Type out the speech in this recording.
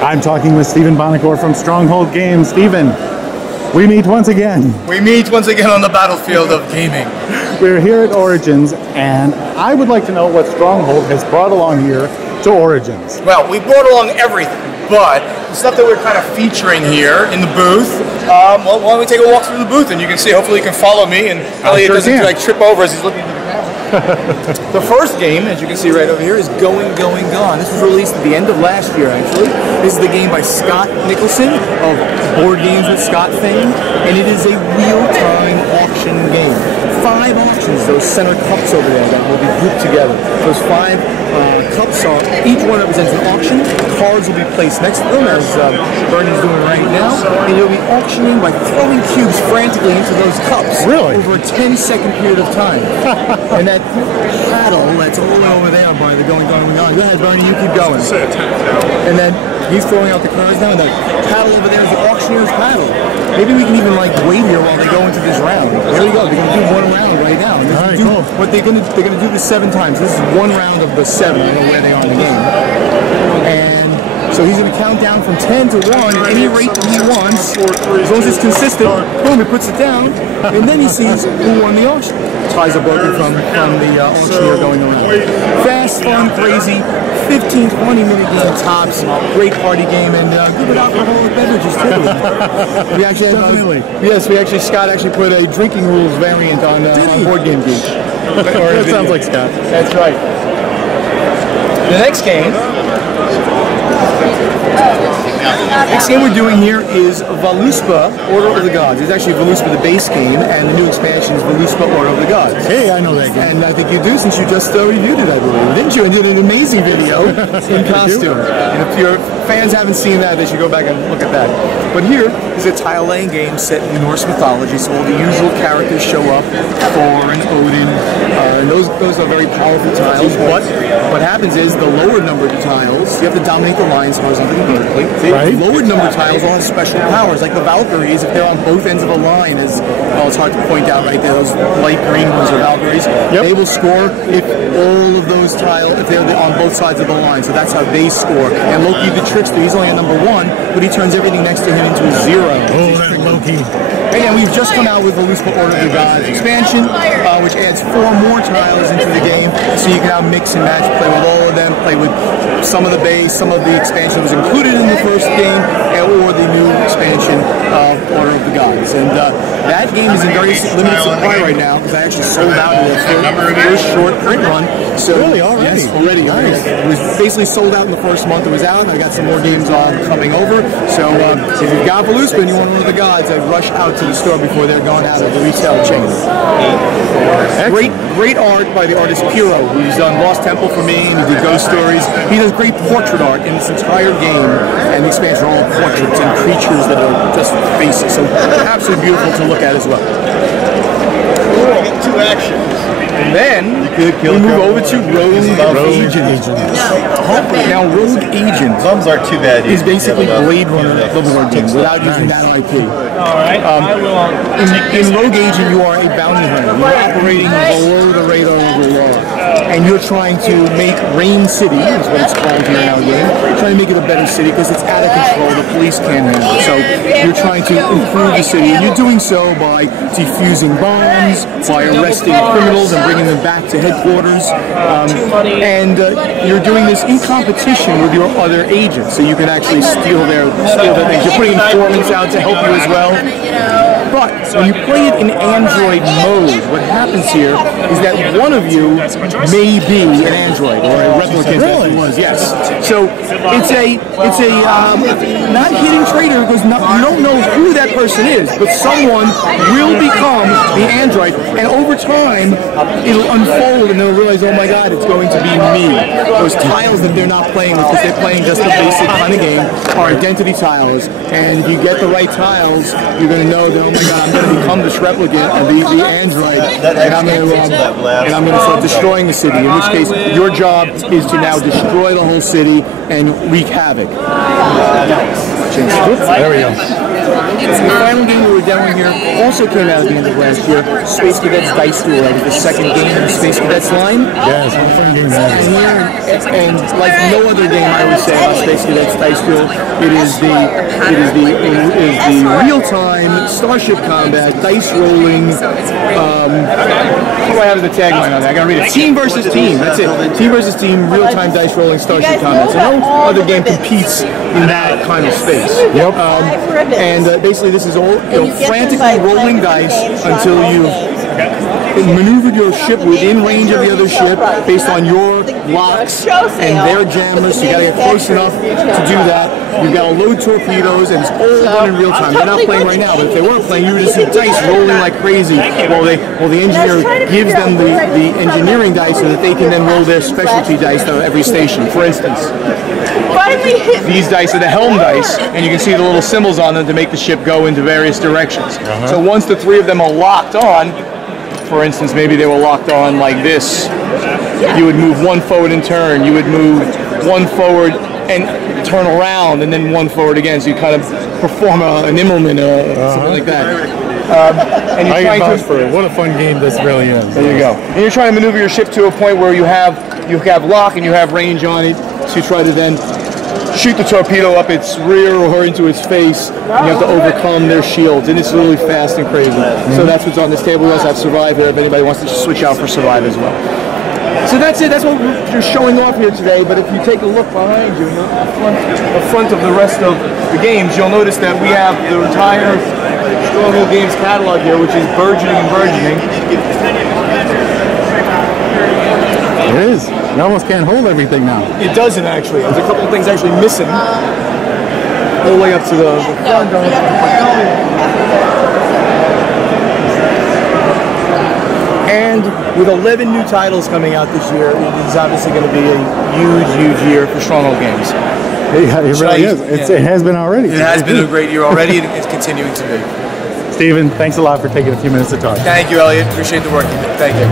I'm talking with Stephen Buonocore from Stronghold Games. Stephen, we meet once again. We meet once again on the battlefield of gaming. We're here at Origins, and I would like to know what Stronghold has brought along here to Origins. Well, we brought along everything, but the stuff that we're kind of featuring here in the booth, well, why don't we take a walk through the booth and you can see, hopefully you can follow me, and Elliott doesn't like trip over as he's looking at the camera. The first game, as you can see right over here, is Going, Going, Gone. This was released at the end of last year, actually. This is the game by Scott Nicholson of Board Games with Scott fame, and it is a real-time auction game. 5 auctions, those center cups over there that will be grouped together. Those 5 cups are, each one represents an auction. Cards will be placed next to them, as Bernie's doing right now, and you'll be auctioning by throwing cubes frantically into those cups. Really? Over a 10-second period of time. And that paddle that's all the way over there by the Going, Going, Gone. Go ahead, Bernie, you keep going. And then he's throwing out the cards now, and the paddle over there is the auctioneer's paddle. Maybe we can even like wait here while they go into this round. There we go. They're going to do 1 round right now. All right, cool. What they're going to do this 7 times. This is 1 round of the 7. I don't know where they are in the game. And so he's going to count down from 10 to 1, any rate that he wants. As long as it's consistent, boom, he puts it down, and then he sees who won the auction. Ties are broken from the auctioneer going around. Fast, fun, crazy, 15, 20-minute game tops, great party game, and good with alcoholic beverages too. We actually had, Scott actually put a drinking rules variant on Board Game Geek. That sounds like Scott. That's right. The next game we're doing here is Völuspá, Order of the Gods. It's actually Völuspá, the base game, and the new expansion is Völuspá, Order of the Gods. Hey, I know that game. And I think you do, since you just reviewed it, I believe. Didn't you? And did an amazing video in costume. And if your fans haven't seen that, they should go back and look at that. But here is a tile-laying game set in Norse mythology, so all the usual characters show up, Thor and Odin, and those are very powerful tiles. But what happens is the lower numbered tiles, you have to dominate the lines horizontally and vertically. Right. The lower numbered tiles all have special powers, like the Valkyries, if they're on both ends of a line, as well, it's hard to point out right there, those light green ones are Valkyries, they will score if all of those tiles, if they're on both sides of the line, so that's how they score. And Loki the Trickster, he's only at number 1, but he turns everything next to him into a 0. Oh, that Loki. And we've just come out with the Völuspá Order of the Gods expansion, which adds 4 more tiles into the game, so you can now mix and match, play with all of them, play with some of the base, some of the expansion was included in the first game, or the new expansion of Order of the Gods. And that game is in very limited supply right now, because I actually sold out in the first short print run. So, really? Already? Yes, already. Nice. It was basically sold out in the first month it was out, and I got some more games coming over. So if you've got Völuspá and you want Order of the Gods, I'd rush out to the store before they're gone out of the retail chain. Great art by the artist Piro, who's done Lost Temple for me, and he did Ghost Stories. He does great portrait art in this entire game, and the expansion are all portraits and creatures that are just faces. So absolutely beautiful to look at as well. We get 2 actions. And then we move over to Rogue Agent. Now, Rogue Agent is basically Blade Runner the board game without using that IP. In Rogue Agent, you are a bounty hunter. You're operating below the radar of the law, and you're trying to make Rain City, is what it's called here in our game. You're trying to make it a better city because it's out of control. The police can't handle it. So you're trying to improve the city, and you're doing so by defusing bombs, by arresting criminals and bringing them back to headquarters, and you're doing this in competition with your other agents, so you can actually steal their things. You're putting informants out to help you as well. But when you play it in Android mode, what happens here is that one of you may be an android or a replicant that was. Yes. So it's a not hidden traitor because you don't know who that person is, but someone will become the android, and over time it'll unfold and they'll realize, oh my God, it's going to be me. Those tiles that they're not playing with, because they're playing just a basic kind of game, are identity tiles, and if you get the right tiles, you're going to know that, oh my God, I'm going to become this replicant of the android, and I'm going to start destroying the city, in which case your job is to now destroy the whole city and wreak havoc. chance. There we go. The final game we were demoing here also came out at the end of last year. Space Cadets Dice Duel. I think the second game in the Space Cadets line. Yes, what a fun game that is. And like no other game I would say about Space Cadets Dice Duel, it is the real-time Starship combat, dice rolling. What do I have as the tagline on that? I gotta read it. Team versus team. That's it. Team versus team, real-time dice rolling Starship combat. So no other game competes in that kind of space. Yep. And basically, this is all frantically rolling dice until you've maneuvered your ship within range of the other ship based on your locks and their jammers. So you got to get close enough to do that. You've got to load torpedoes, and it's all done in real time. They're not playing right now, but if they weren't playing, you would just see dice rolling like crazy. Well, the engineer gives them the engineering dice so that they can then roll their specialty dice at every station. For instance, these dice are the helm dice, and you can see the little symbols on them to make the ship go into various directions. So once the three of them are locked on, for instance, maybe they were locked on like this, you would move one forward and turn, you would move one forward and turn around, and then one forward again, so you kind of perform an Immelman or something like that. And you're trying to, what a fun game this really is. there you go. And you're trying to maneuver your ship to a point where you have lock and you have range on it to try to then shoot the torpedo up its rear or into its face, and you have to overcome their shields, and it's really fast and crazy. So that's what's on this table. We also have Survive here if anybody wants to switch out for Survive as well. So that's it. That's what we're showing off here today. But if you take a look behind you, the front of the rest of the games, you'll notice that we have the entire Stronghold Games catalog here, which is burgeoning and burgeoning. It is. You almost can't hold everything now. It doesn't actually. There's a couple of things actually missing. All the way up to the front. And with 11 new titles coming out this year, it's obviously going to be a huge, huge year for Stronghold Games. Yeah, it really is. It has been already. It has been a great year already, and it's continuing to be. Stephen, thanks a lot for taking a few minutes to talk. Thank you, Elliott. Appreciate the work you did. Thank you.